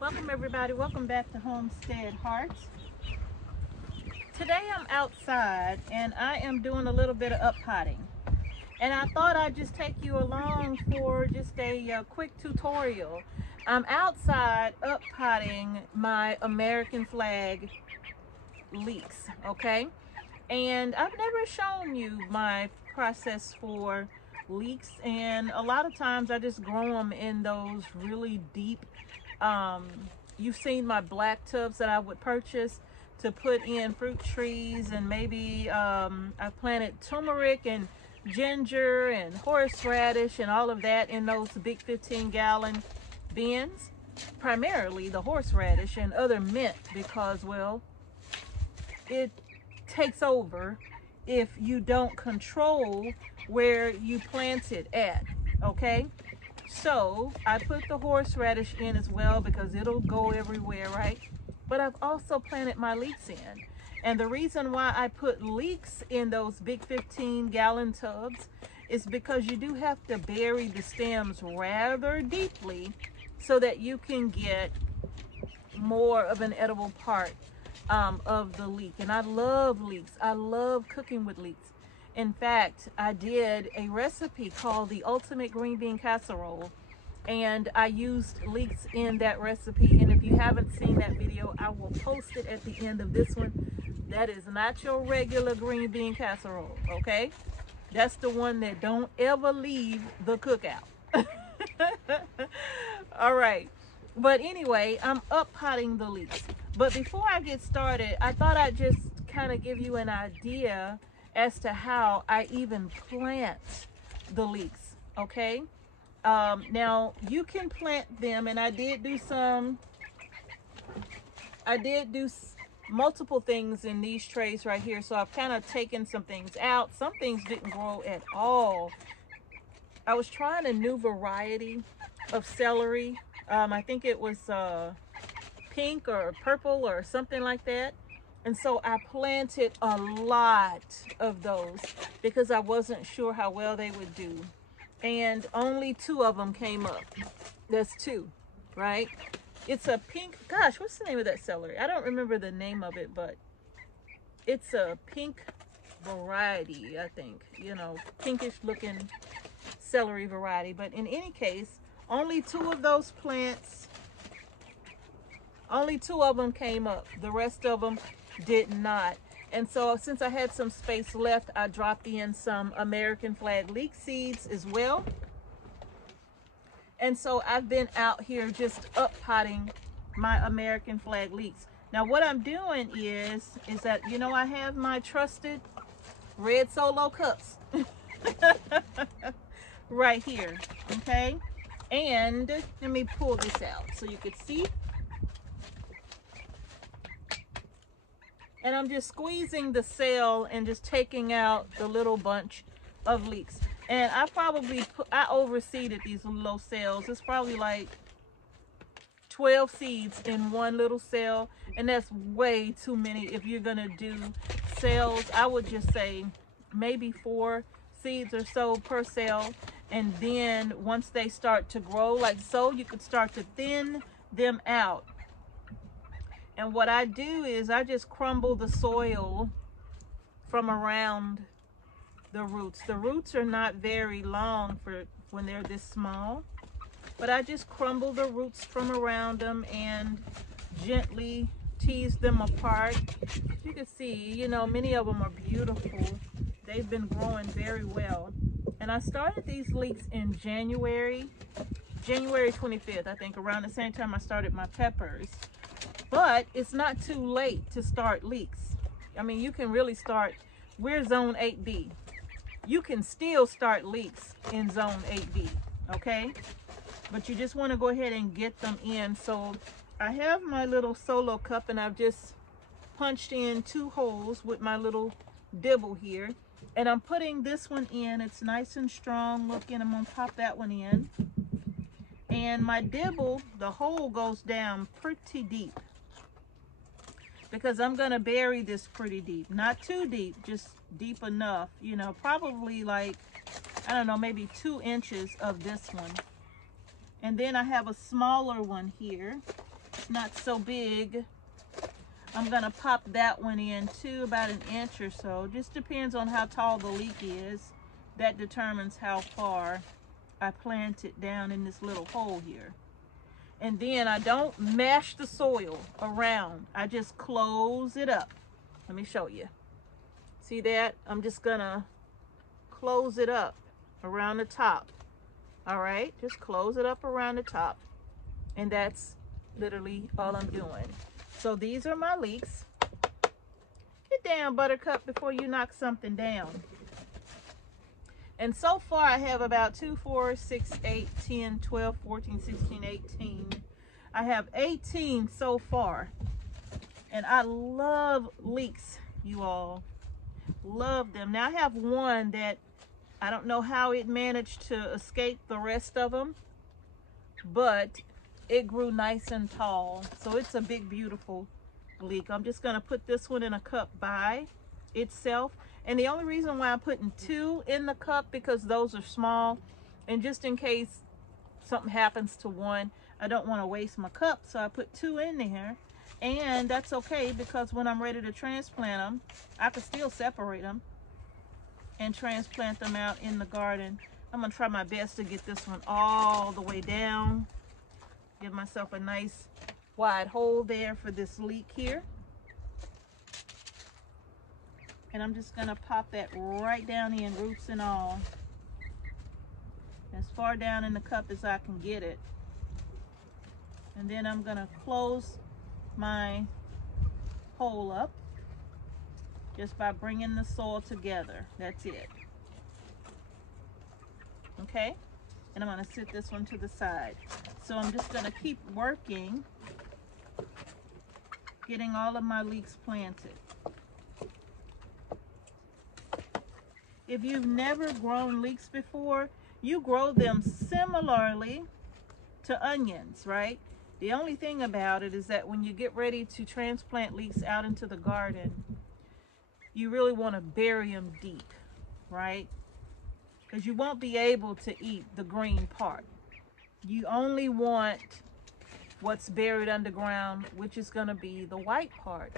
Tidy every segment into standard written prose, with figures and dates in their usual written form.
Welcome everybody, welcome back to Homestead Heart. Today I'm outside and I am doing a little bit of up-potting. And I thought I'd just take you along for just a quick tutorial. I'm outside up-potting my American flag leeks, okay? And I've never shown you my process for leeks, and a lot of times I just grow them in those really deep, you've seen my black tubs that I would purchase to put in fruit trees, and maybe I've planted turmeric and ginger and horseradish and all of that in those big 15-gallon bins. Primarily the horseradish and other mint because, well, it takes over if you don't control where you plant it at, okay? So I put the horseradish in as well because it'll go everywhere, right? But I've also planted my leeks in. And the reason why I put leeks in those big 15-gallon tubs is because you do have to bury the stems rather deeply so that you can get more of an edible part of the leek. And I love leeks. I love cooking with leeks. In fact, I did a recipe called the Ultimate Green Bean Casserole, and I used leeks in that recipe. And if you haven't seen that video, I will post it at the end of this one. That is not your regular green bean casserole, okay? That's the one that don't ever leave the cookout. All right. But anyway, I'm up-potting the leeks. But before I get started, I thought I'd just kind of give you an idea as to how I even plant the leeks, okay? Now, you can plant them, and I did do multiple things in these trays right here, so I've kind of taken some things out. Some things didn't grow at all. I was trying a new variety of celery. I think it was pink or purple or something like that. And so I planted a lot of those because I wasn't sure how well they would do. And only 2 of them came up. That's 2, right? It's a pink, gosh, what's the name of that celery? I don't remember the name of it, but it's a pink variety, I think. You know, pinkish looking celery variety. But in any case, only 2 of those plants, only 2 of them came up. The rest of them did not. And so since I had some space left, I dropped in some American flag leek seeds as well. And so I've been out here just up-potting my American flag leeks. Now what I'm doing is that, you know, I have my trusted red Solo cups right here, okay? And let me pull this out so you can see. And I'm just squeezing the cell and just taking out the little bunch of leeks. And I overseeded these little cells. It's probably like 12 seeds in one little cell. And that's way too many if you're gonna do cells. I would just say maybe 4 seeds or so per cell. And then once they start to grow like so, you could start to thin them out. And what I do is I just crumble the soil from around the roots. The roots are not very long for when they're this small, but I just crumble the roots from around them and gently tease them apart. You can see, you know, many of them are beautiful. They've been growing very well. And I started these leeks in January 25th, I think, around the same time I started my peppers. But it's not too late to start leeks. I mean, you can really start, we're zone 8B. You can still start leeks in zone 8B, okay? But you just want to go ahead and get them in. So I have my little Solo cup and I've just punched in 2 holes with my little dibble here. And I'm putting this one in. It's nice and strong looking. I'm going to pop that one in. And my dibble, the hole goes down pretty deep, because I'm going to bury this pretty deep. Not too deep, just deep enough, you know, probably like, I don't know, maybe 2 inches of this one. And then I have a smaller one here not so big. I'm gonna pop that one in too, about 1 inch or so. Just depends on how tall the leek is. That determines how far I plant it down in this little hole here. And then I don't mash the soil around. I just close it up. Let me show you. See that? I'm just gonna close it up around the top. All right, just close it up around the top. And that's literally all I'm doing. So these are my leeks. Get down, Buttercup, before you knock something down. And so far I have about 2, 4, 6, 8, 10, 12, 14, 16, 18. I have 18 so far. And I love leeks, you all. Love them. Now I have one that I don't know how it managed to escape the rest of them, but it grew nice and tall. So it's a big, beautiful leek. I'm just gonna put this one in a cup by itself. And the only reason why I'm putting 2 in the cup, because those are small. And just in case something happens to one, I don't want to waste my cup. So I put 2 in there. And that's okay, because when I'm ready to transplant them, I can still separate them and transplant them out in the garden. I'm gonna try my best to get this one all the way down. Give myself a nice wide hole there for this leek here. And I'm just gonna pop that right down in, roots and all. As far down in the cup as I can get it. And then I'm gonna close my hole up just by bringing the soil together. That's it. Okay? And I'm gonna sit this one to the side. So I'm just gonna keep working, getting all of my leeks planted. If you've never grown leeks before, you grow them similarly to onions, right? The only thing about it is that when you get ready to transplant leeks out into the garden, you really want to bury them deep, right? Because you won't be able to eat the green part. You only want what's buried underground, which is going to be the white part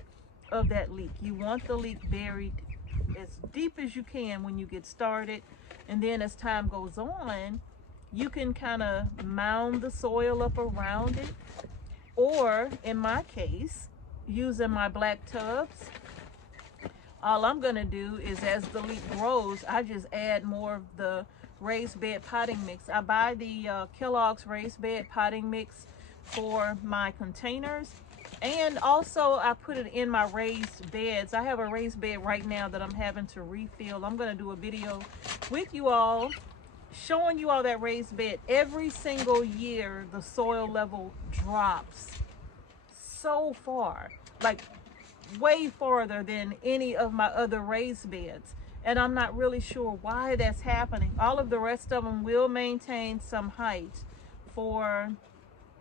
of that leek. You want the leek buried as deep as you can when you get started, and then as time goes on, you can kind of mound the soil up around it, or in my case, using my black tubs, all I'm going to do is, as the leek grows, I just add more of the raised bed potting mix. I buy the Kellogg's raised bed potting mix for my containers, and also I put it in my raised beds. I have a raised bed right now that I'm having to refill. I'm going to do a video with you all showing you all that raised bed. Every single year the soil level drops so far, like way farther than any of my other raised beds, and I'm not really sure why that's happening. All of the rest of them will maintain some height for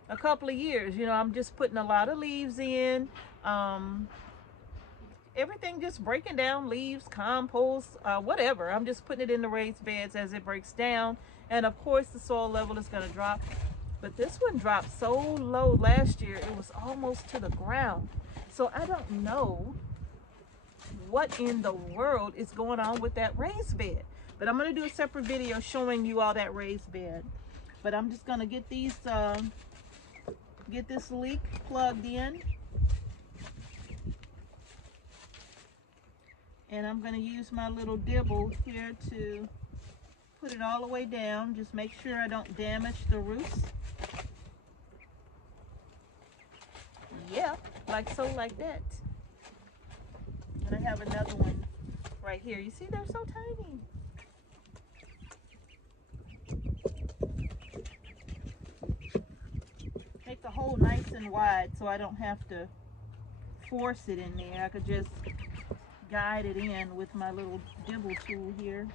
a couple of years. You know, I'm just putting a lot of leaves in, everything just breaking down, leaves, compost, whatever. I'm just putting it in the raised beds as it breaks down, and of course the soil level is going to drop. But this one dropped so low last year, it was almost to the ground. So I don't know what in the world is going on with that raised bed. But I'm going to do a separate video showing you all that raised bed. But I'm just going to get these, get this leek plugged in. And I'm going to use my little dibble here to put it all the way down. Just make sure I don't damage the roots. Yeah, like so, like that. And I have another one right here. You see, they're so tiny. Make the hole nice and wide so I don't have to force it in there. I could just guide it in with my little dibble tool here.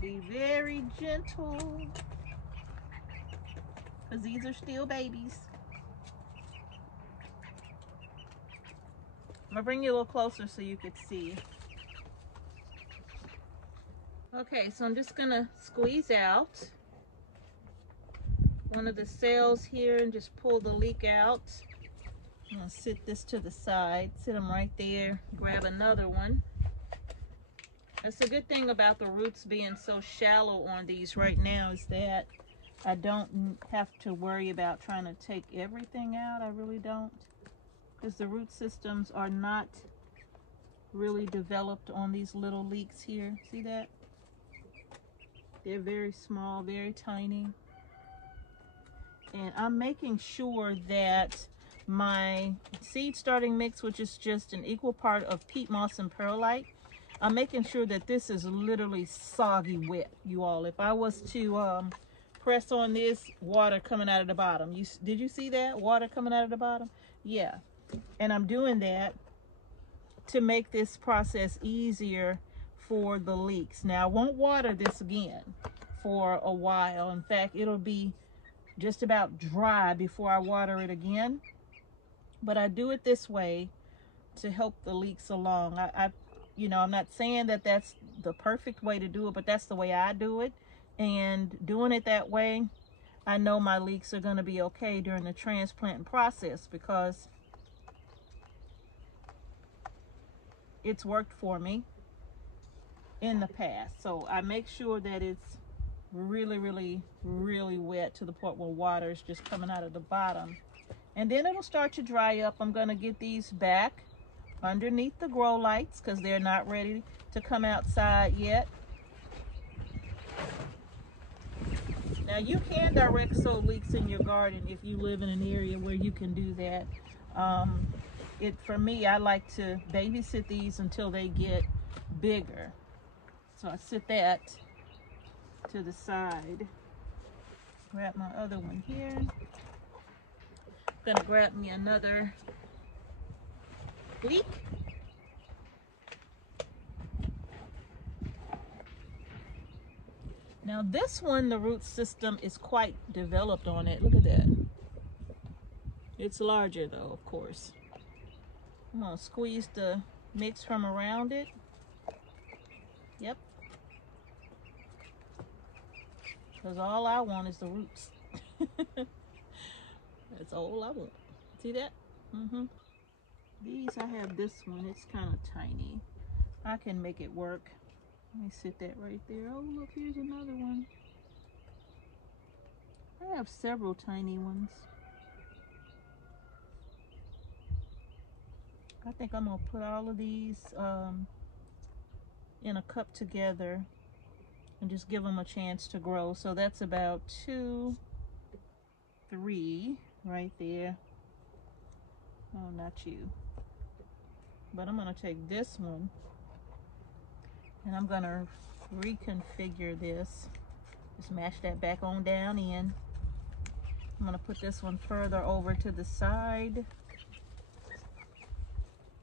Be very gentle, because these are still babies. I'm gonna bring you a little closer so you could see. Okay, so I'm just gonna squeeze out one of the cells here and just pull the leek out. I'm gonna sit this to the side, sit them right there, grab another one. That's the good thing about the roots being so shallow on these right now, is that I don't have to worry about trying to take everything out. I really don't, because the root systems are not really developed on these little leeks here. See that? They're very small, very tiny. And I'm making sure that my seed starting mix, which is just an equal part of peat moss and perlite, I'm making sure that this is literally soggy wet, you all. If I was to press on this, water coming out of the bottom. Did you see that? Water coming out of the bottom? Yeah. And I'm doing that to make this process easier for the leeks. Now, I won't water this again for a while. In fact, it'll be just about dry before I water it again. But I do it this way to help the leeks along. You know, I'm not saying that that's the perfect way to do it, but that's the way I do it. And doing it that way, I know my leeks are going to be okay during the transplanting process, because it's worked for me in the past. So I make sure that it's really, really, really wet to the point where water is just coming out of the bottom. And then it'll start to dry up. I'm going to get these back underneath the grow lights because they're not ready to come outside yet. Now, you can direct sow leeks in your garden if you live in an area where you can do that. For me, I like to babysit these until they get bigger. So I sit that to the side. Grab my other one here. I'm gonna grab me another leek. Now this one, the root system is quite developed on it. Look at that. It's larger though, of course. I'm gonna squeeze the mix from around it. Yep. Because all I want is the roots. That's all I want. See that? These, I have this one. It's kind of tiny. I can make it work. Let me sit that right there. Oh, look, here's another one. I have several tiny ones. I think I'm going to put all of these in a cup together and just give them a chance to grow. So that's about 2, 3 right there. Oh, not you. But I'm going to take this one and I'm going to reconfigure this. Just mash that back on down in. I'm going to put this one further over to the side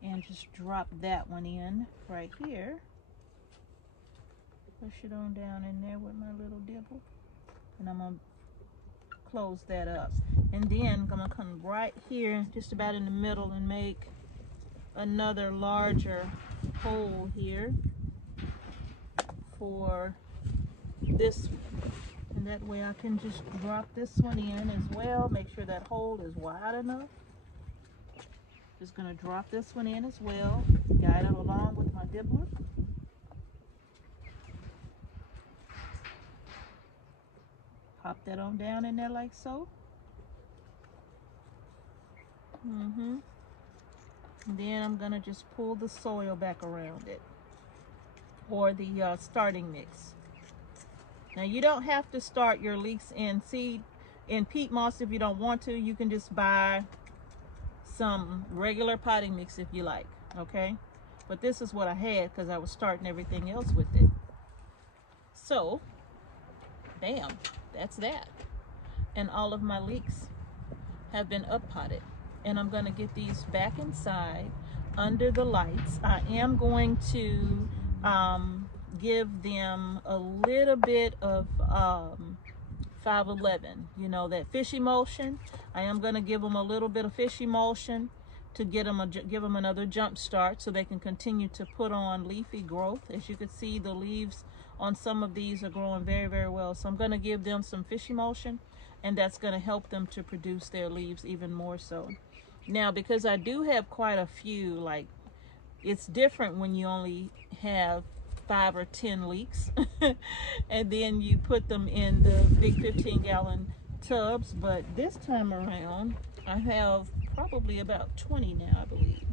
and just drop that one in right here. Push it on down in there with my little dibble. And I'm going to close that up. And then I'm going to come right here, just about in the middle, and make another larger hole here for this one. And that way I can just drop this one in as well. Make sure that hole is wide enough. Just going to drop this one in as well. Guide it along with my dibbler. Pop that on down in there like so. And then I'm going to just pull the soil back around it, or the starting mix. Now, you don't have to start your leeks in seed in peat moss if you don't want to. You can just buy some regular potting mix if you like, okay? But this is what I had because I was starting everything else with it. So, bam, that's that. And all of my leeks have been up potted. And I'm going to get these back inside under the lights. I am going to give them a little bit of 511, you know, that fish emulsion. I am going to give them a little bit of fish emulsion to give them another jump start so they can continue to put on leafy growth. As you can see, the leaves on some of these are growing very, very well. So I'm going to give them some fish emulsion, and that's going to help them to produce their leaves even more so. Now, because I do have quite a few, like, it's different when you only have 5 or 10 leeks and then you put them in the big 15-gallon tubs. But this time around, I have probably about 20 now, I believe.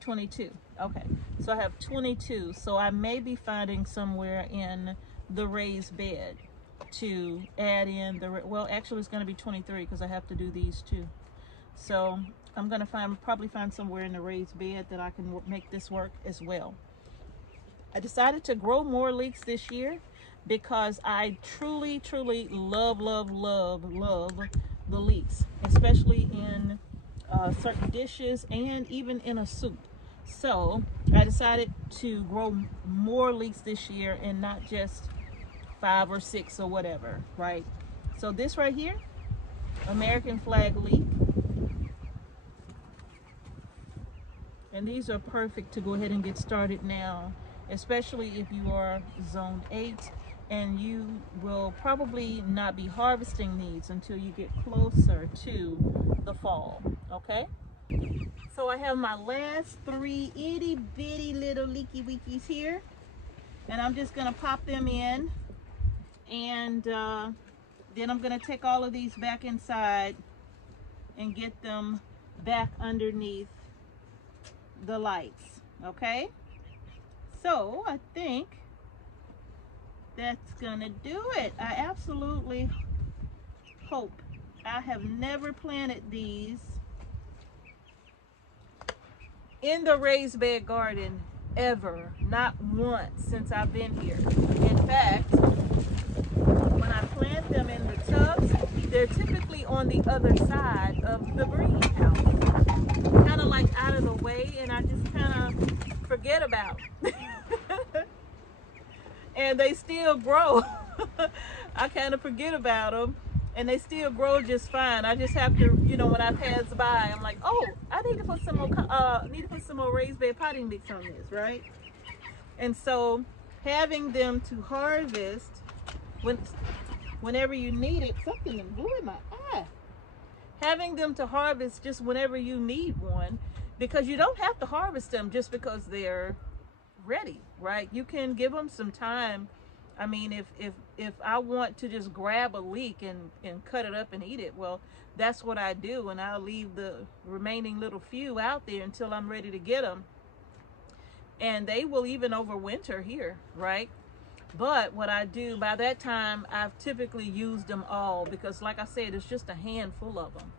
22. Okay, so I have 22. So I may be finding somewhere in the raised bed to add in the, well, actually it's going to be 23 because I have to do these too. So I'm going to probably find somewhere in the raised bed that I can make this work as well. I decided to grow more leeks this year because I truly, truly love the leeks, especially in certain dishes and even in a soup. So I decided to grow more leeks this year and not just 5 or 6 or whatever, right? So this right here, American flag leek. And these are perfect to go ahead and get started now, especially if you are zone 8, and you will probably not be harvesting these until you get closer to the fall, okay? So I have my last 3 itty bitty little leaky weekies here, and I'm just gonna pop them in, and then I'm gonna take all of these back inside and get them back underneath the lights, okay? So I think that's gonna do it. I absolutely hope. I have never planted these in the raised bed garden ever, not once since I've been here. In fact, when I plant them in the tubs, they're typically on the other side of the greenhouse, kind of like out of the way, and I just kind of forget about them. And they still grow. I kind of forget about them, and they still grow just fine. I just have to, you know, when I pass by, I'm like, oh, I need to put some more raised bed potting mix on this, right? And so having them to harvest whenever you need it, something blew in my eye. Having them to harvest just whenever you need one, because you don't have to harvest them just because they're ready, right? You can give them some time. I mean, if I want to just grab a leek and cut it up and eat it, well, that's what I do, and I'll leave the remaining little few out there until I'm ready to get them. And they will even overwinter here, right? But what I do, by that time, I've typically used them all, because like I said, it's just a handful of them.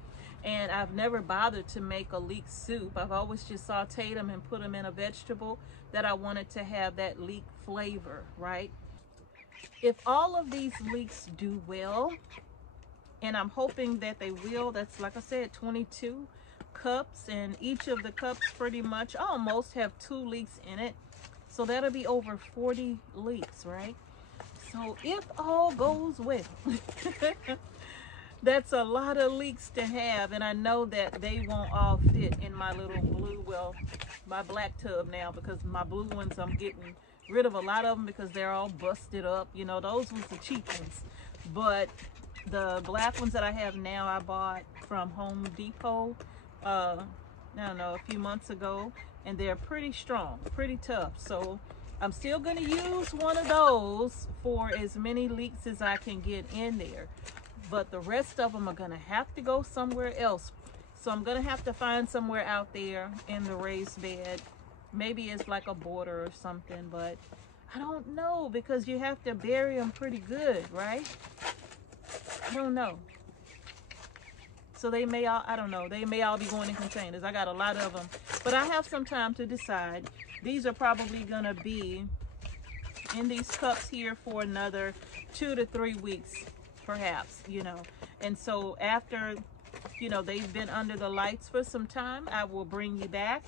And I've never bothered to make a leek soup. I've always just sauteed them and put them in a vegetable that I wanted to have that leek flavor, right? If all of these leeks do well, and I'm hoping that they will, that's, like I said, 22 cups, and each of the cups pretty much almost have 2 leeks in it. So that'll be over 40 leeks, right? So if all goes well, that's a lot of leeks to have, and I know that they won't all fit in my little blue, well, my black tub now, because my blue ones, I'm getting rid of a lot of them because they're all busted up. You know, those was the cheap ones. But the black ones that I have now, I bought from Home Depot, I don't know, a few months ago, and they're pretty strong, pretty tough. So I'm still going to use one of those for as many leeks as I can get in there. But the rest of them are going to have to go somewhere else. So I'm going to have to find somewhere out there in the raised bed. Maybe it's like a border or something, but I don't know, because you have to bury them pretty good, right? I don't know. So they may all, I don't know, they may all be going in containers. I got a lot of them, but I have some time to decide. These are probably going to be in these cups here for another 2 to 3 weeks, perhaps, you know. And so after, you know, they've been under the lights for some time, I will bring you back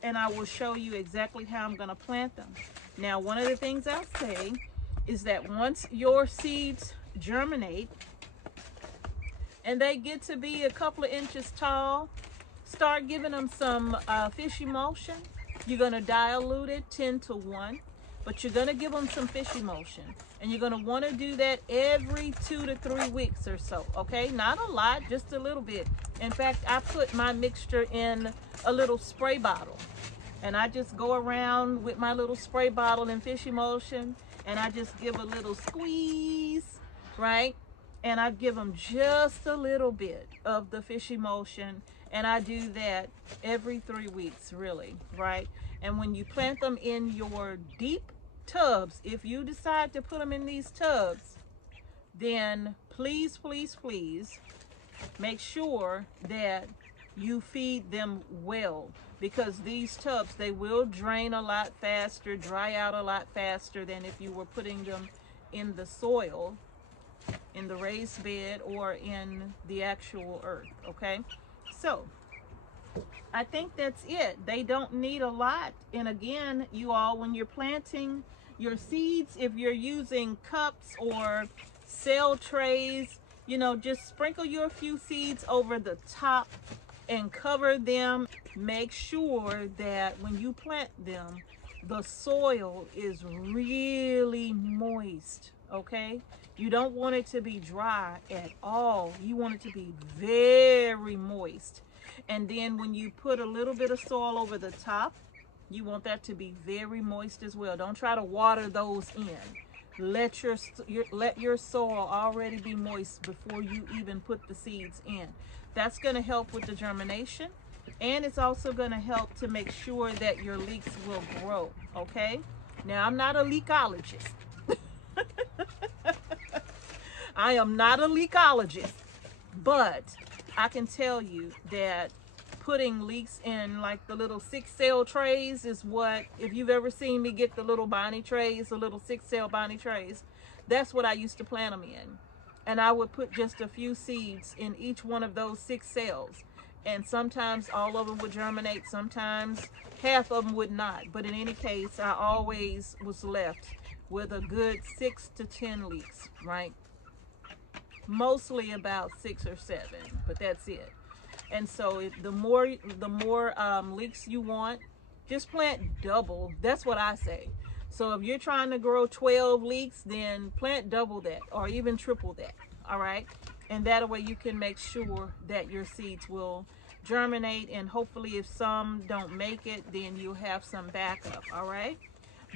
and I will show you exactly how I'm going to plant them. Now, one of the things I'll say is that once your seeds germinate and they get to be a couple of inches tall, start giving them some fish emulsion You're going to dilute it 10-to-1, but you're going to give them some fish emulsion. And you're going to want to do that every 2 to 3 weeks or so, okay? Not a lot, just a little bit. In fact, I put my mixture in a little spray bottle. And I just go around with my little spray bottle and fish emulsion, and I just give a little squeeze, right? And I give them just a little bit of the fish emulsion, and I do that every 3 weeks, really, right? And when you plant them in your deep tubs, if you decide to put them in these tubs, then please, please, please make sure that you feed them well, because these tubs, they will drain a lot faster, dry out a lot faster than if you were putting them in the soil, in the raised bed, or in the actual earth, okay? So I think that's it. They don't need a lot. And again, you all, when you're planting your seeds, if you're using cups or cell trays, you know, just sprinkle your few seeds over the top and cover them. Make sure that when you plant them, the soil is really moist, okay? You don't want it to be dry at all. You want it to be very moist. And then when you put a little bit of soil over the top, you want that to be very moist as well. Don't try to water those in. Let your soil already be moist before you even put the seeds in. That's going to help with the germination, and it's also going to help to make sure that your leeks will grow, okay? Now, I'm not a leekologist. I am not a leekologist, but I can tell you that putting leeks in like the little 6-cell trays is what, if you've ever seen me get the little Bonnie trays, the little 6-cell Bonnie trays, that's what I used to plant them in. And I would put just a few seeds in each one of those 6 cells. And sometimes all of them would germinate, sometimes half of them would not. But in any case, I always was left with a good 6 to 10 leeks, right? Mostly about 6 or 7, but that's it. And so the more leeks you want, just plant double. That's what I say. So if you're trying to grow 12 leeks, then plant double that or even triple that, all right? And that way you can make sure that your seeds will germinate, and hopefully if some don't make it, then you'll have some backup, all right?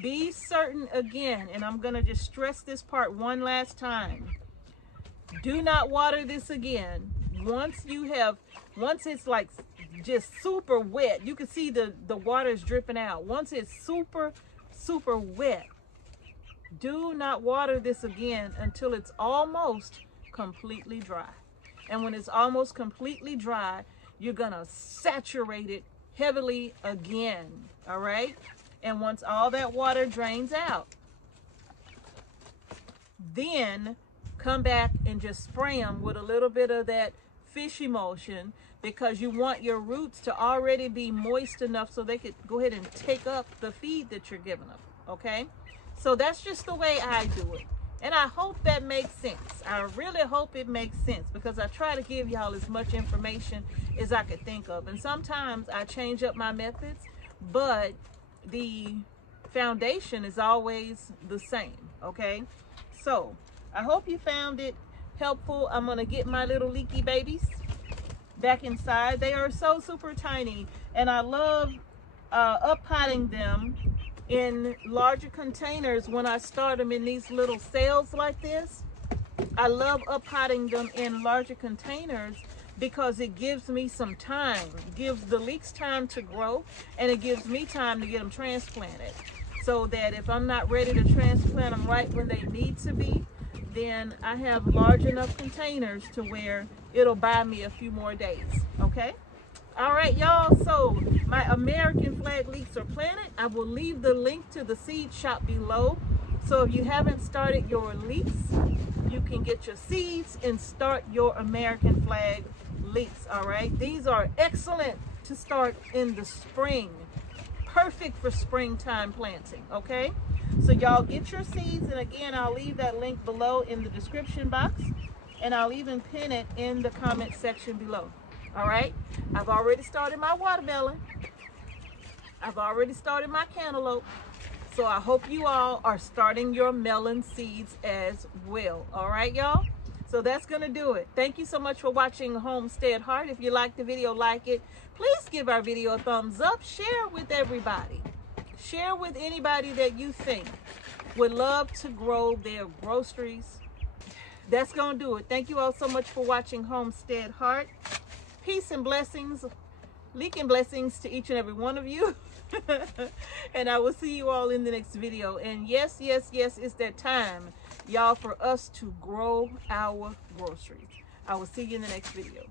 Be certain, again, and I'm gonna just stress this part one last time. Do not water this again. Once it's like just super wet, you can see the water is dripping out. Once it's super wet, do not water this again until it's almost completely dry. And when it's almost completely dry, you're gonna saturate it heavily again, all right? And once all that water drains out, then come back and just spray them with a little bit of that fish emulsion, because you want your roots to already be moist enough so they could go ahead and take up the feed that you're giving them, okay? So that's just the way I do it. And I hope that makes sense. I really hope it makes sense, because I try to give y'all as much information as I could think of. And sometimes I change up my methods, but the foundation is always the same, okay? So I hope you found it helpful. I'm gonna get my little leaky babies back inside. They are so super tiny, and I love up-potting them in larger containers when I start them in these little cells like this. I love up-potting them in larger containers because it gives me some time. It gives the leeks time to grow, and it gives me time to get them transplanted, so that if I'm not ready to transplant them right when they need to be, then I have large enough containers to where it'll buy me a few more days, okay? All right, y'all, so my American flag leeks are planted. I will leave the link to the seed shop below. So if you haven't started your leeks, you can get your seeds and start your American flag leeks, all right? These are excellent to start in the spring. Perfect for springtime planting, okay? So y'all get your seeds, and again, I'll leave that link below in the description box, and I'll even pin it in the comment section below. All right, I've already started my watermelon. I've already started my cantaloupe. So I hope you all are starting your melon seeds as well. All right, y'all? So that's going to do it. Thank you so much for watching Homestead Heart. If you liked the video, like it. Please give our video a thumbs up. Share with everybody. Share with anybody that you think would love to grow their groceries. That's going to do it. Thank you all so much for watching Homestead Heart. Peace and blessings, leaking blessings to each and every one of you. And I will see you all in the next video. And yes, yes, yes, it's that time, y'all, for us to grow our groceries. I will see you in the next video.